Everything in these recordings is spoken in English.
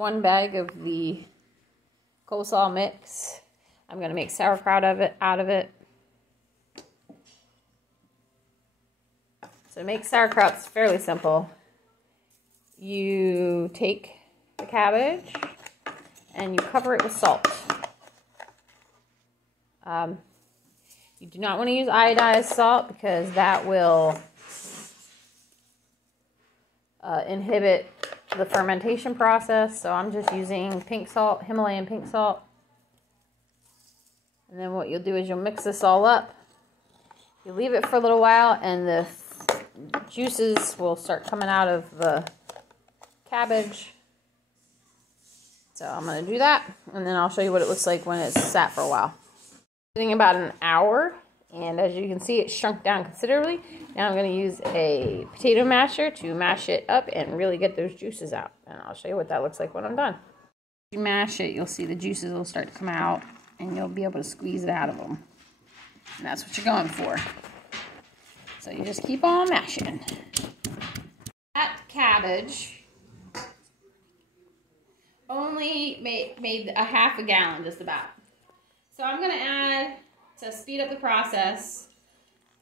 1 bag of the coleslaw mix. I'm going to make sauerkraut out of it. So to make sauerkraut, it's fairly simple. You take the cabbage and you cover it with salt. You do not want to use iodized salt because that will inhibit the fermentation process. So I'm just using pink salt, Himalayan pink salt. And then what you'll do is you'll mix this all up. You leave it for a little while and the juices will start coming out of the cabbage. So I'm going to do that and then I'll show you what it looks like when it's sat for a while. Sitting about an hour, and as you can see, it shrunk down considerably. Now I'm going to use a potato masher to mash it up and really get those juices out. And I'll show you what that looks like when I'm done. If you mash it, you'll see the juices will start to come out, and you'll be able to squeeze it out of them. And that's what you're going for. So you just keep on mashing. That cabbage only made a half a gallon, just about. So I'm going to add, to speed up the process,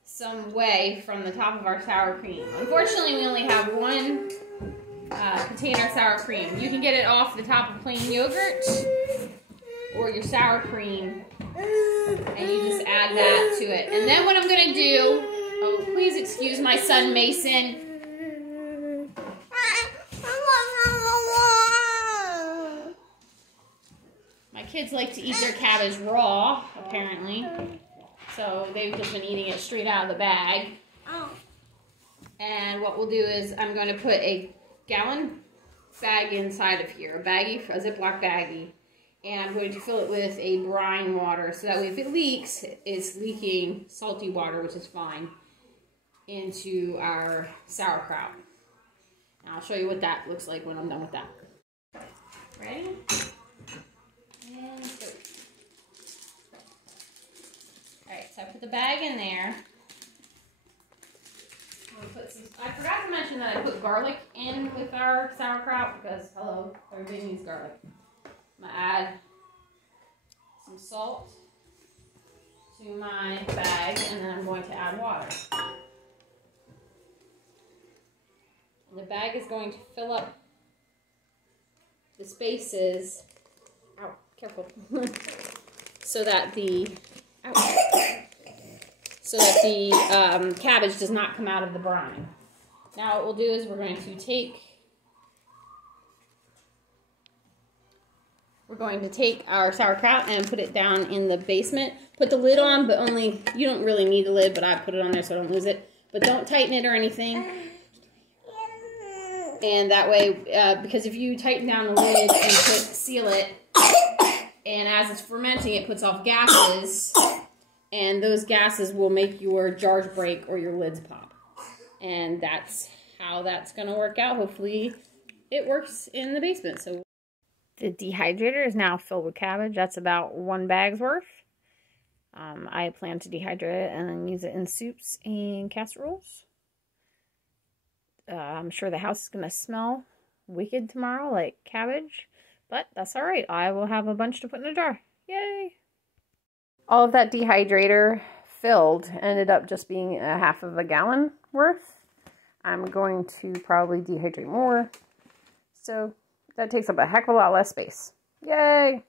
some whey from the top of our sour cream. Unfortunately, we only have 1 container of sour cream. You can get it off the top of plain yogurt or your sour cream, and you just add that to it. And then what I'm going to do, oh, please excuse my son Mason. Kids like to eat their cabbage raw, apparently. So they've just been eating it straight out of the bag. And what we'll do is I'm going to put a gallon bag inside of here, a Ziploc baggie. And I'm going to fill it with a brine water so that way if it leaks, it's leaking salty water, which is fine, into our sauerkraut. And I'll show you what that looks like when I'm done with that. Ready? Alright, so I put the bag in there. I forgot to mention that I put garlic in with our sauerkraut because, hello, everybody needs garlic. I'm going to add some salt to my bag, and then I'm going to add water. And the bag is going to fill up the spaces. Ow, careful. so that the cabbage does not come out of the brine. Now what we'll do is we're going to take our sauerkraut and put it down in the basement. Put the lid on, but only, you don't really need the lid, but I put it on there so I don't lose it. But don't tighten it or anything. And that way, because if you tighten down the lid and seal it, and as it's fermenting, it puts off gases, and those gases will make your jars break or your lids pop. And that's how that's going to work out. Hopefully it works in the basement. So the dehydrator is now filled with cabbage. That's about 1 bag's worth. I plan to dehydrate it and then use it in soups and casseroles. I'm sure the house is going to smell wicked tomorrow, like cabbage. But that's alright. I will have a bunch to put in a jar. Yay! All of that dehydrator filled ended up just being a half of a gallon worth. I'm going to probably dehydrate more. So that takes up a heck of a lot less space. Yay!